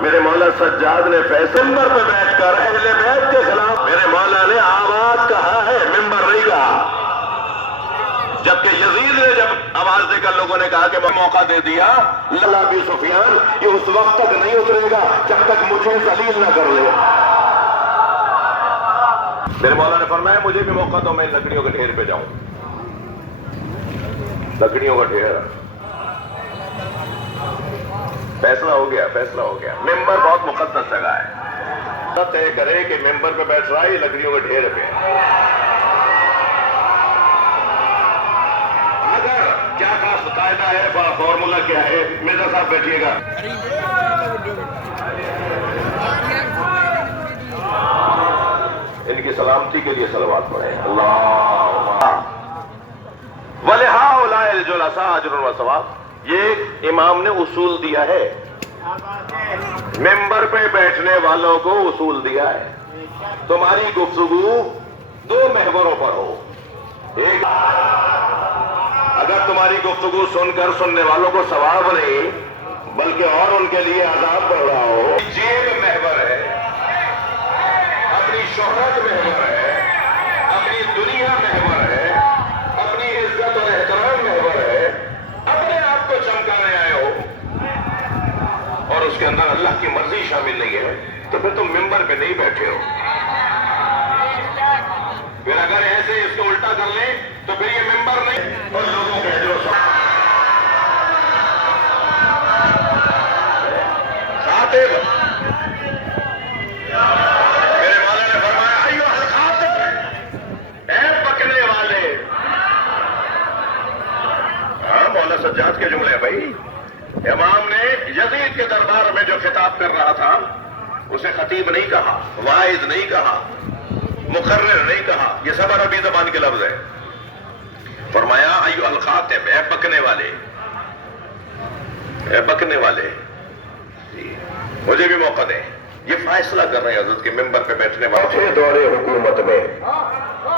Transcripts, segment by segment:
میرے مولا سجاد نے فیصلے ممبر پہ بیٹھ کر اہل بیت کے خلاف میرے مولا نے آواز کہا ہے، ممبر نہیں کہا۔ جبکہ یزید نے جب آواز دے کر لوگوں نے کہا کہ میں موقع دے دیا، اللہ ابی سفیان یہ اس وقت تک نہیں اترے گا جب تک مجھے ذلیل نہ کر لے۔ میرے مولا نے فرمایا مجھے بھی موقع دو، میں لکڑیوں کے ڈھیر پہ جاؤں، لکڑیوں کا ڈھیر۔ فیصلہ ہو گیا، فیصلہ ہو گیا۔ ممبر بہت مقدس جگہ ہے، طے کرے کہ ممبر پہ بیٹھ رہا ہے یہ لکڑیوں کے ڈھیر پہ۔ اگر کیا خاص قاعدہ ہے، فارمولا کیا ہے، مرزا صاحب بیٹھیے گا۔ ان کی سلامتی کے لیے صلوات پڑھیں۔ اللہ وَلِهَٰؤُلَاءِ الْجُلَسَاءِ أَجْرٌ وَثَوَابٌ۔ یہ امام نے اصول دیا ہے، ممبر پہ بیٹھنے والوں کو اصول دیا ہے۔ تمہاری گفتگو دو محوروں پر ہو، ایک اگر تمہاری گفتگو سن کر سننے والوں کو ثواب نہیں بلکہ اور ان کے لیے عذاب بڑھ رہا ہو، جیب محور ہے، اپنی شہرت محور ہے، اپنی دنیا محور ہے، اپنی عزت اور احترام محور ہے، اپنے آپ کو چمکانے آئے ہو اور اس کے اندر اللہ کی مرضی شامل نہیں ہے تو پھر تم ممبر پہ نہیں بیٹھے ہو۔ پھر اگر ایسے اس کو الٹا کر لیں تو پھر یہ ممبر نہیں اور لوگوں کے جو خاطب میرے مولا نے فرمایا ایھا الخاطب، اے پکنے والے۔ ہاں مولا سجاد کے جملے ہیں بھائی۔ امام نے یزید کے دربار میں جو خطاب کر رہا تھا اسے خطیب نہیں کہا، واعظ نہیں کہا، مقرر نہیں کہا، یہ سب عربی زبان کے لفظ ہے۔ فرمایا ایھا الخاطب، اے بکنے والے، اے بکنے والے، مجھے بھی موقع دیں۔ یہ فیصلہ کر رہے ہیں حضرت کے ممبر پہ بیٹھنے والے دور حکومت میں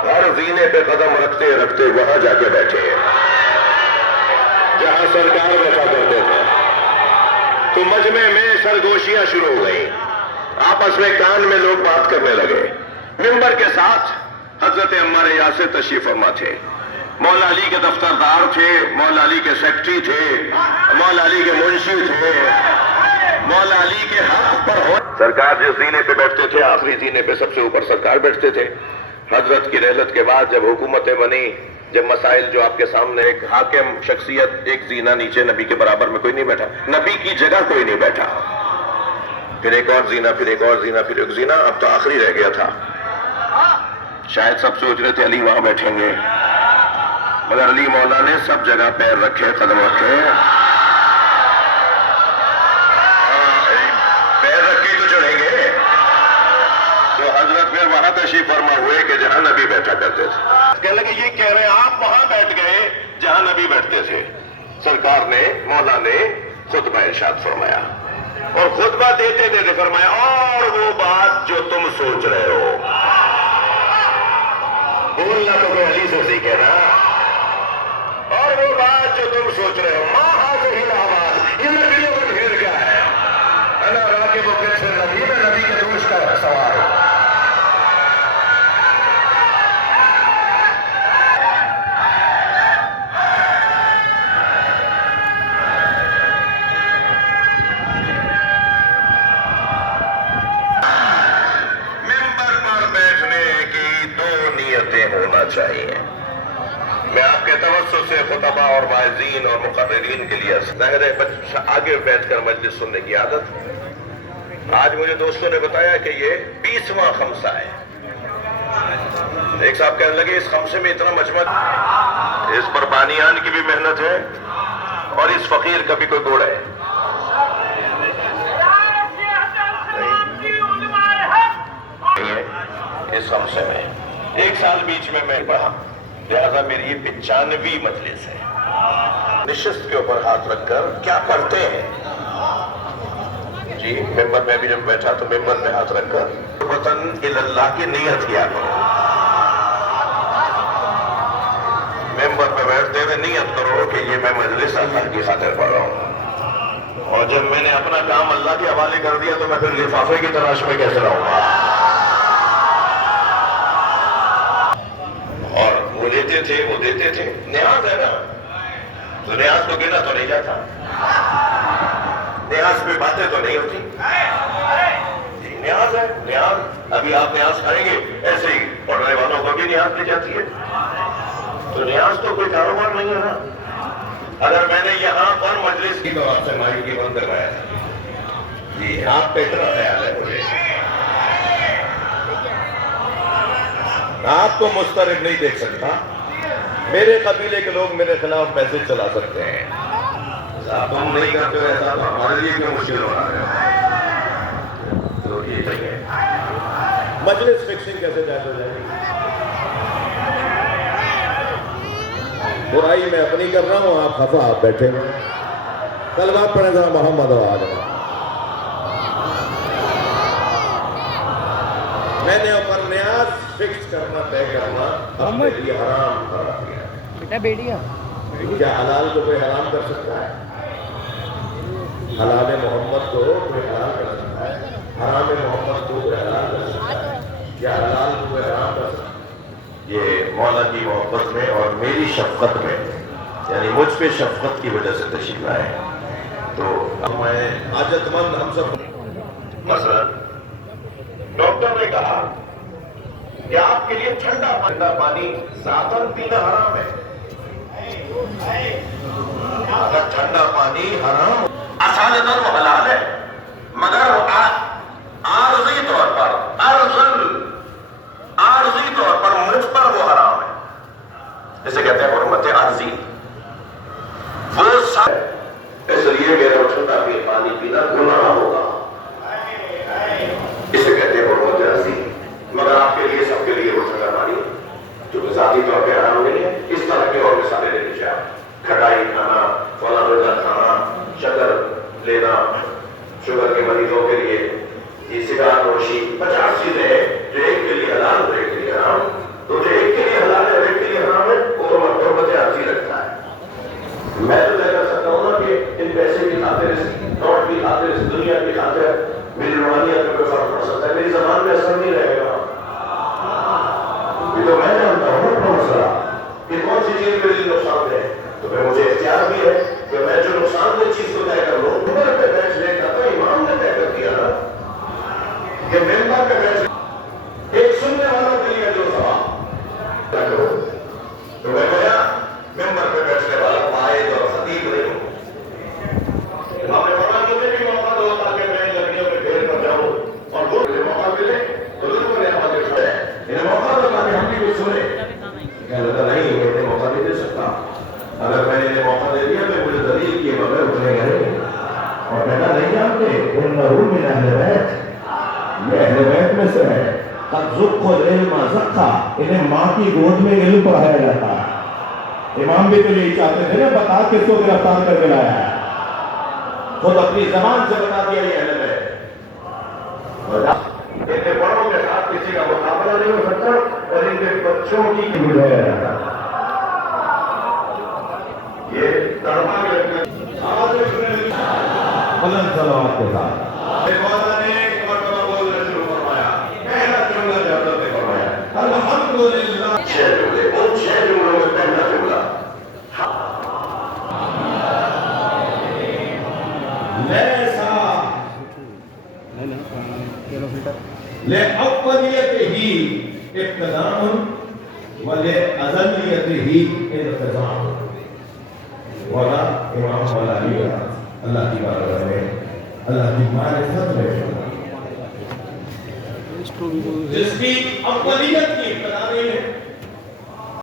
ہر زینے پہ قدم رکھتے رکھتے وہاں جا کے بیٹھے جہاں سرکار بیٹھا کرتے تھے، تو مجمع میں سرگوشیاں شروع ہو گئی، آپس میں کان میں لوگ بات کرنے لگے۔ ممبر کے ساتھ حضرت عمار یاسر تشریف فرما تھے، مولا علی کے دفتردار تھے، مولا علی کے سیکرٹری تھے، مولا علی کے منشی تھے، مولا علی کے حق پر ہو سرکار جس زینے پہ بیٹھتے تھے آخری زینے پہ سب سے اوپر سرکار بیٹھتے تھے۔ حضرت کی رحلت کے بعد جب حکومتیں بنی، جب مسائل جو آپ کے سامنے، ایک حاکم شخصیت، ایک زینہ نیچے، نبی کے برابر میں کوئی نہیں بیٹھا، نبی کی جگہ کوئی نہیں بیٹھا، پھر ایک اور زینہ، پھر ایک اور زینہ، پھر ایک زینہ، اب تو آخری رہ گیا تھا۔ شاید سب سوچ رہے تھے علی وہاں بیٹھیں گے، مگر علی مولا نے سب جگہ پیر رکھے، قدم رکھے، پیر رکھ کے تو چڑھیں گے، تو حضرت پھر وہاں تشریف فرما ہوئے کہ جہاں نبی بیٹھا کرتے تھے۔ کہنے لگے یہ کہہ رہے ہیں آپ وہاں بیٹھ گئے جہاں نبی بیٹھتے تھے۔ سرکار نے، مولا نے خطبہ ارشاد فرمایا اور خطبہ دیتے دیتے فرمایا اور وہ بات جو تم سوچ رہے ہو، بولنا تو میں علی سے سیکھے نا، اور وہ بات جو تم سوچ رہے ہو، ماں ہاذہ الآواز، یہ لکڑیوں کا ڈھیر کیا ہے، انا راکب فی النبی، میں نبی کے دوش کا سوار ہوں۔ ہونا چاہیے۔ میں آپ کے توسط سے خطبہ اور واعظین اور مقررین کے لیے ظاہر ہے آگے بیٹھ کر مجلس سننے کی عادت۔ آج مجھے دوستوں نے بتایا کہ یہ 20واں خمسہ ہے۔ ایک صاحب کہنے لگے اس خمسے میں اتنا مجمع، اس پر بانیان کی بھی محنت ہے اور اس فقیر کا بھی کوئی گوڑ ہے۔ اس خمسے میں ایک سال بیچ میں پڑھا، لہذا میری یہ 95ویں مجلس ہے۔ نشست کے اوپر ہاتھ رکھ کر کیا پڑھتے ہیں جی؟ ممبر میں بھی جب بیٹھا تو ممبر میں ہاتھ رکھ کر وطن اللہ کی نیت کیا کرو، ممبر پہ بیٹھتے ہوئے نیت کرو کہ یہ میں مجلس اللہ کی خاطر پڑھ رہا ہوں۔ اور جب میں نے اپنا کام اللہ کے حوالے کر دیا تو میں پھر لفافے کی تلاش میں کیسے رہوں گا؟ اور وہ لیتے تھے، وہ دیتے تھے، نیاز ہے نا، تو نیاز تو گنا تو نہیں جاتا، نیاز پہ باتیں تو نہیں ہوتی، نیاز ہے، نیاز ابھی آپ نیاز کریں گے ایسے ہی پڑھنے والوں کو بھی نیاز دی جاتی ہے، تو نیاز تو کوئی کاروبار نہیں ہے نا۔ اگر میں نے یہاں پر مجلس کی تو آپ سے مائک کی بند کروایا تھا جی، آپ پہ اتنا خیال ہے مجھے، آپ کو مسترد نہیں دیکھ سکتا، میرے قبیلے کے لوگ میرے خلاف میسج چلا سکتے ہیں، تم نہیں کرتے ہو ایسا تو ہمارے لیے کیوں مشکل ہو رہا ہے؟ تو یہ صحیح ہے، مجلس فکسنگ کیسے طے ہو جائے گی؟ برائی میں اپنی کر رہا ہوں، آپ خفا آپ بیٹھے ہوئے، کل بات پڑھیں ذرا محمد و آج میں نے اوپر نیاز فکس کرنا طے کرنا اپنے لیے حرام قرار دیا ہے۔ بیٹا بیٹیا کیا حلال کو کوئی حرام کر سکتا ہے؟ حلال محمد کو کوئی حلال کر سکتا ہے؟ حرام محمد کو کوئی حلال کر سکتا ہے؟ کیا حلال کو کوئی حرام کر سکتا ہے؟ یہ مولا کی محبت میں اور میری شفقت میں، یعنی مجھ پہ شفقت کی وجہ سے تشریف لائے، تو میں حاجت مند ہم سب مثلا ڈاکٹر نے کہا کہ آپ کے لیے ٹھنڈا پانی ذاتاً پینا حرام ہے، اگر ٹھنڈا پانی حرام اصالتاً وہ حلال ہے، مگر عارضی طور پر عارضی طور پر مجھ پر وہ حرام ہے، جسے کہتے ہیں حرمت عارضی، وہ اس لیے میرا ٹھنڈا پانی پینا گناہ ہوگا، اسے کہتے ہیں حرمت عارضی، مگر آپ کے لیے سب کے لیے وہ ٹھنڈا پانی جو کہ ذاتی طور پہ حرام نہیں ہے، اس طرح کے اور مثالیں لے لیجیے آپ، کھٹائی کھانا، فلاں روزہ کھانا، شکر لینا شوگر کے مریضوں کے لیے، یہ سگار نوشی، 50 چیزیں ہیں جو ایک کے لیے حلال اور ایک کے لیے حرام، تو جو ایک کے لیے حلال ہے اور ایک کے لیے حرام ہے وہ حرمت عارضی رکھتا ہے۔ میں تو طے کر سکتا ہوں نا کہ ان پیسے کی خاطر، اس نوٹ کی خاطر، اس دنیا کی خاطر میری روحانیت میں کوئی فرق پڑ سکتا ہے، میری زبان میں اثر نہیں رہے گا، یہ تو میں جانتا ہوں اپنا مسئلہ کہ کون سی چیز میرے لیے نقصان ہے، تو پھر مجھے اختیار بھی ہے کہ میں جو نقصان دہ چیز کو طے کر لوں، ممبر پہ بیٹھ لے کر تو امام نے طے کر دیا نا کہ ممبر پہ بیٹھ ایک سننے والوں کے لیے جو ثواب کرو، تو میں گیا ممبر پہ بیٹھنے والا قائد اور خطیب نہیں ہوں، امام نے فرمایا مجھے بھی موقع دو تاکہ میں لڑکیوں میں پھیر کر جاؤں اور وہ مجھے موقع ملے تو لوگوں نے ہمارے کھڑے انہیں موقع دو تاکہ ہم بھی کچھ سنیں، کہنے لگا نہیں میں انہیں موقع نہیں دے سکتا، اگر میں نے انہیں موقع دے دیا تو مجھے دلیل کیے بغیر اٹھنے گئے، اور کہنا نہیں جانتے انہو من اہل بیت، یہ اہل بیت میں سے ہے، قد ذقوا العلم ذقا، انہیں ماں کی گود میں علم پڑھایا جاتا ہے۔ امام بھی تو یہی چاہتے تھے نا، بتا کس کو گرفتار کر کے لایا ہے، خود اپنی زبان سے بتا دیا یہ اہل بیت، ان کے بڑوں کے ساتھ کسی کا مقابلہ نہیں ہو سکتا، اور ان کے بچوں کی بجایا جاتا ہے، یہ تڑپا کے بلند صلوات کے ساتھ ایک مولا نے ایک مرتبہ بولنا شروع فرمایا، پہلا جملہ جو حضرت نے فرمایا الحمدللہ، 6 جملے، ان 6 جملوں میں پہلا جملہ لیسا لأولیتہ ابتداء ولأزلیتہ انتظام، مولا امام مولا علی اللہ کی بارگاہ میں اللہ کی معرفت میں جس کی اولیت کی ابتدا نہیں ہے،